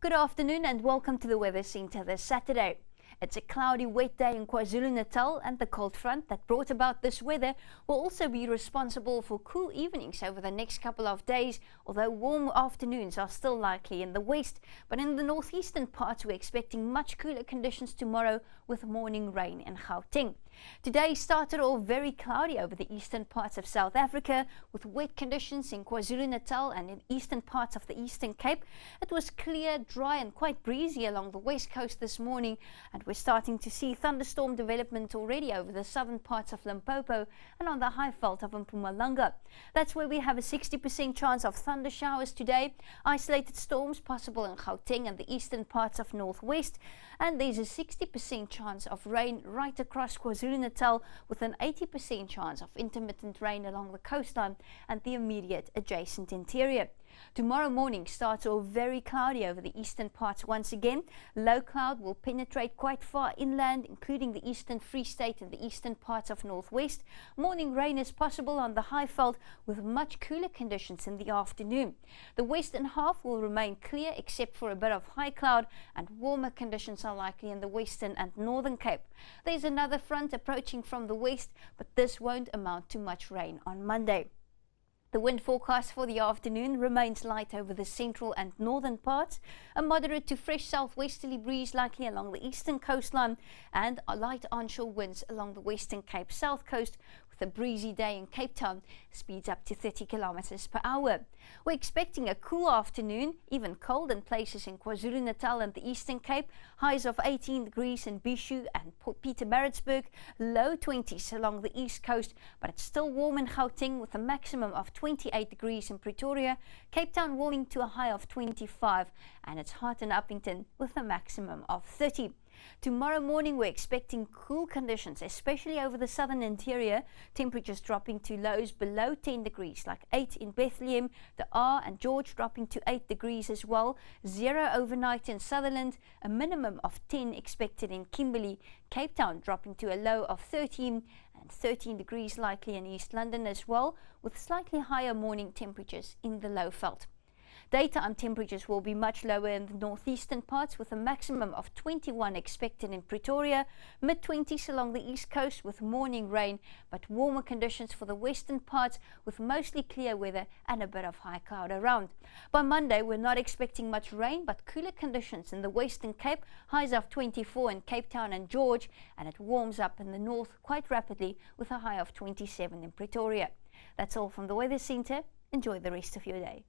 Good afternoon and welcome to the Weather Centre this Saturday. It's a cloudy, wet day in KwaZulu-Natal, and the cold front that brought about this weather will also be responsible for cool evenings over the next couple of days, although warm afternoons are still likely in the west. But in the northeastern parts, we're expecting much cooler conditions tomorrow with morning rain in Gauteng. Today started off very cloudy over the eastern parts of South Africa, with wet conditions in KwaZulu-Natal and in eastern parts of the Eastern Cape. It was clear, dry and quite breezy along the west coast this morning, and we're starting to see thunderstorm development already over the southern parts of Limpopo and on the high veld of Mpumalanga. That's where we have a 60% chance of thunder showers today. Isolated storms possible in Gauteng and the eastern parts of Northwest, and there's a 60% chance of rain right across KwaZulu-Natal, with an 80% chance of intermittent rain along the coastline and the immediate adjacent interior. Tomorrow morning starts off very cloudy over the eastern parts once again. Low cloud will penetrate quite far inland, including the eastern Free State and the eastern parts of Northwest. Morning rain is possible on the high veld, with much cooler conditions in the afternoon. The western half will remain clear except for a bit of high cloud, and warmer conditions are likely in the western and northern Cape. There's another front approaching from the west, but this won't amount to much rain on Monday. The wind forecast for the afternoon remains light over the central and northern parts, a moderate to fresh southwesterly breeze likely along the eastern coastline, and light onshore winds along the Western Cape south coast, with a breezy day in Cape Town, speeds up to 30 kilometers per hour. We're expecting a cool afternoon, even cold in places in KwaZulu-Natal and the Eastern Cape, highs of 18 degrees in Bishu and Pietermaritzburg, low 20s along the east coast, but it's still warm in Gauteng with a maximum of 28 degrees in Pretoria, Cape Town warming to a high of 25, and it's hot in Upington with a maximum of 30. Tomorrow morning we're expecting cool conditions, especially over the southern interior, temperatures dropping to lows below 10 degrees, like 8 in Bethlehem, the R and George dropping to 8 degrees as well, 0 overnight in Sutherland, a minimum of 10 expected in Kimberley, Cape Town dropping to a low of 13, and 13 degrees likely in East London as well, with slightly higher morning temperatures in the low veld. Daytime temperatures will be much lower in the northeastern parts, with a maximum of 21 expected in Pretoria, mid-20s along the east coast with morning rain, but warmer conditions for the western parts with mostly clear weather and a bit of high cloud around. By Monday, we're not expecting much rain, but cooler conditions in the Western Cape, highs of 24 in Cape Town and George, and it warms up in the north quite rapidly with a high of 27 in Pretoria. That's all from the Weather Centre. Enjoy the rest of your day.